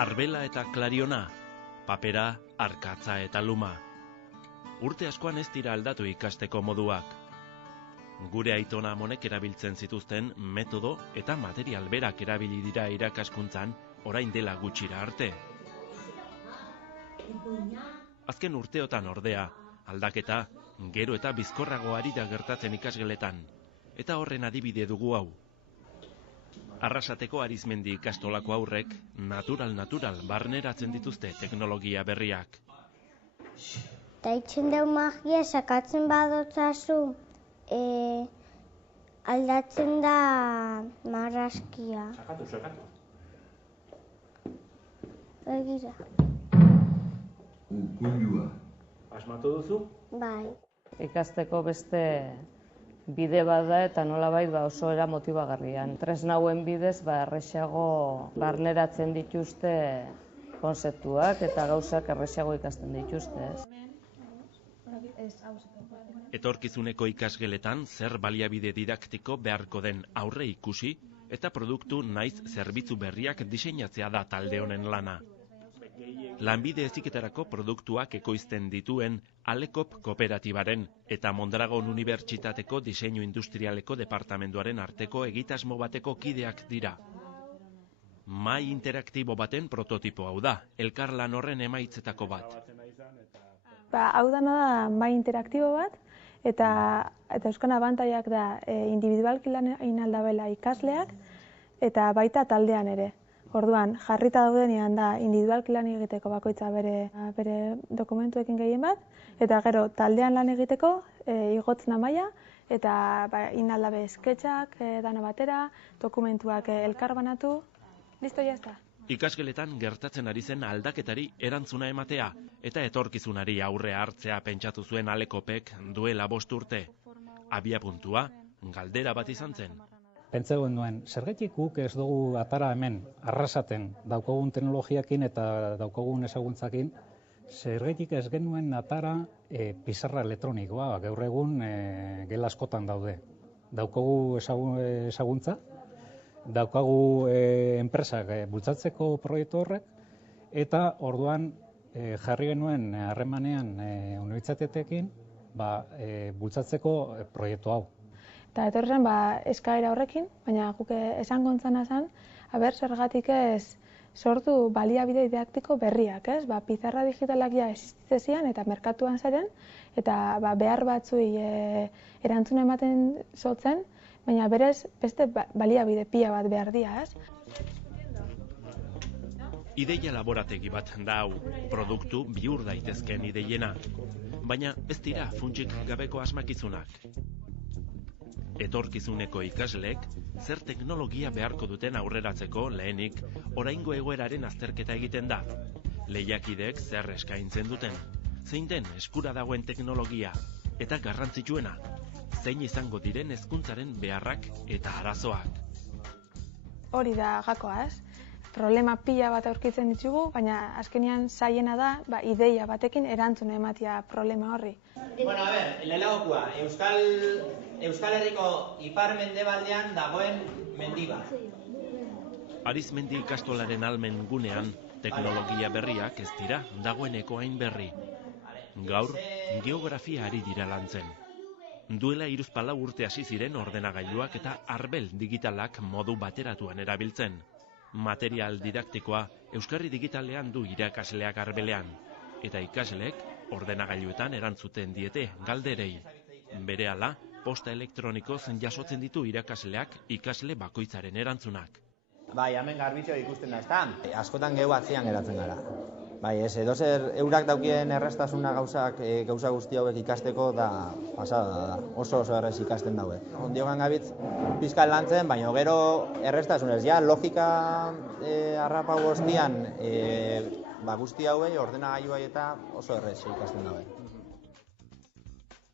Arbela eta klariona, papera, arkatza eta luma. Urte askoan ez dira aldatu ikasteko moduak. Gure aitona amonek erabiltzen zituzten metodo eta material berak erabili dira irakaskuntzan orain dela gutxira arte. Azken urteotan ordea, aldaketa gero eta bizkorrago ari da gertatzen ikasgeletan, eta horren adibide dugu hau. Arrasateko Arizmendi ikastolako aurrek natural barneratzen dituzte teknologia berriak. Daitzen deu magia sakatzen badotzazu, aldatzen da marrazkia. Sakatu. Begira. Ukuilua. Asmatu duzu? Bai. Ikasteko beste bide bada eta nolabait oso era motibagarrian. Tresnauen bidez erresago barneratzen dituzte konzeptuak eta gauzak erresago ikasten dituzte. Etorkizuneko ikasgeletan zer baliabide didaktiko beharko den aurre ikusi eta produktu naiz zerbitzu berriak diseinatzea da talde honen lana. Lanbide heziketarako produktuak ekoizten dituen Alekop kooperatibaren eta Mondragon Unibertsitateko diseinu industrialeko departamentuaren arteko egitasmo bateko kideak dira. Mahai interaktibo baten prototipo hau da, elkarlan horren emaitzetako bat. Hau dana da mahai interaktibo bat, eta euskan abantaiak da individualki lan egin aldabela ikasleak, eta baita taldean ere. Orduan, jarrita daudenean da individualki lan egiteko bakoitza bere dokumentuekin gehien bat, eta gero taldean lan egiteko igotzen da maila, eta inaldabe sketchak dana batera, dokumentuak elkarbanatu, listo, jazta. Ikasgeletan gertatzen ari zen aldaketari erantzuna ematea eta etorkizunari aurre hartzea pentsatu zuen Alekopek duela 5 urte. Abiapuntua galdera bat izan zen. Pentsatzen nuen, zergatik guk ez dugu atara hemen arrasaten daukagun teknologiakin eta daukagun ezaguntzakin, zergatik ez genuen atara pizarra elektronikoa, gaur egun gela askotan daude. Daukagu ezaguntza, daukagu enpresak bultzatzeko proiektu horrek, eta orduan jarri genuen harremanean unibertsitateekin bultzatzeko proiektu hau. Eta etorri zen eskaera horrekin, baina guk esan gontzana zen, zergatik ez sortu baliabide didaktiko berriak, ez? Pizarra digitalak ja existizian eta merkatuan zeren, eta behar batzuei erantzuna ematen zotzen, baina berez beste baliabide pila bat behar dira, ez? Ideia laborategi bat da hau, produktu bihur daitezkeen ideiena, baina ez dira funtsik gabeko asmakizunak. Etorkizuneko ikasleek zer teknologia beharko duten aurreratzeko lehenik oraingo egoeraren azterketa egiten da. Lehiakideek zer eskaintzen duten, zein den eskura dagoen teknologia, eta garrantzitsuena, zein izango diren hezkuntzaren beharrak eta arazoak. Hori da gakoa, ez? Problema pila bat aurkitzen ditugu, baina azkenean zaiena da ideia batekin erantzuna ematea problema horri. Bueno, lehenagokua, Euskal Herriko ipar-mendebaldean dagoen mendi bat. Arizmendi ikastolaren almen gunean, teknologia berriak ez dira dagoeneko hain berri. Gaur, geografia ari dira lantzen. Duela 34 urte hasi ziren ordenagailuak eta arbel digitalak modu bateratuan erabiltzen. Material didaktikoa euskarri digitalean du irakasleak arbelean, eta ikasleek ordenagailuetan erantzuten diete galderei. Berehala, posta elektronikoz jasotzen ditu irakasleak ikasle bakoitzaren erantzunak. Bai, hemen garbitxo ikusten da, ezta? Askotan gehu atzian geratzen gara. Bai, edozer eurak daukien erraztasuna gauza guzti hauek ikasteko da pasada da. Oso errez ikasten daue. Ondiogan gabitz pizkal lantzen, baina gero erraztasunez, ja, logika harrapau guztian guzti hauei, ordenagailuai eta oso errez ikasten daue.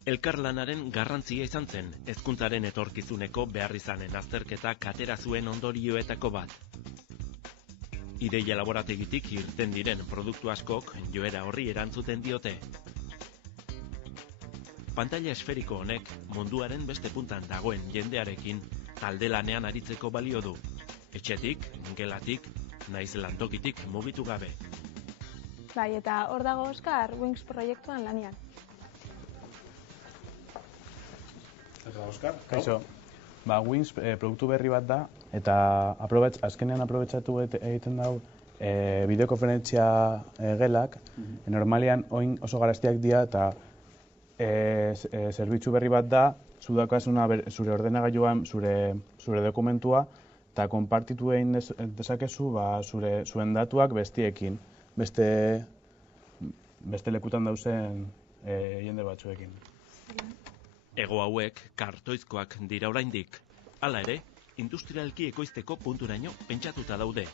Elkarlanaren garrantzia izan zen, hezkuntzaren etorkizuneko beharrizanen azterketa katera zuen ondorioetako bat. Ideia laborategitik irten diren produktu askok joera horri erantzuten diote. Pantaila esferiko honek munduaren beste puntan dagoen jendearekin talde lanean aritzeko balio du. Etxetik, gelatik, naiz lantokitik mugitu gabe. Bai, eta hor dago Oskar Wings proiektuan lanian. Kaixo, Wings produktu berri bat da, eta azkenean aprobetxatu egiten dau bideokonferentzia gelak, normalian oin oso garaztiak dira, eta zerbitzu berri bat da, zu daukazuna zure ordenagailuan zure dokumentua, eta konpartitu egin dezakezu zuen datuak bestiekin, beste lekutan dauzen jende batzuekin. Ego hauek kartoizkoak dira oraindik. Hala ere, industrialki ekoizteko punturaino pentsatuta daude.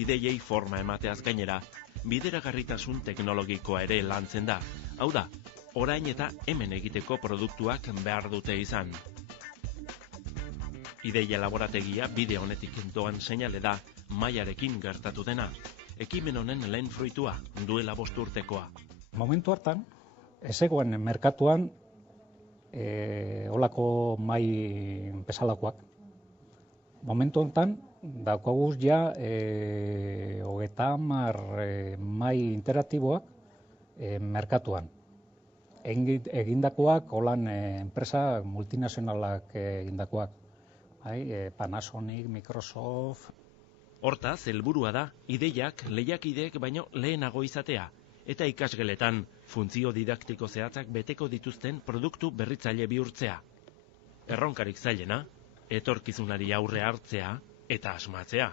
Ideiei forma emateaz gainera, bideragarritasun teknologikoa ere lantzen da. Hau da, orain eta hemen egiteko produktuak behar dute izan. Ideia laborategia bide honetik doan seinale da mailarekin gertatu dena. Ekimen honen lehen fruitua duela 5 urtekoa. Momentu hartan, ez egoen merkatuan olako mai bezalakoak. Momentu honetan, daukaguz ja 30 mai interaktiboak merkatuan. Egindakoak, holan enpresa multinazionalak egindakoak. Panasonic, Microsoft. Hortaz, helburua da, ideiak lehiakideek baino lehenago izatea, eta ikasgeletan funtzio didaktiko zehatzak beteko dituzten produktu berritzaile bihurtzea. Erronkarik zailena, etorkizunari aurre hartzea eta asmatzea.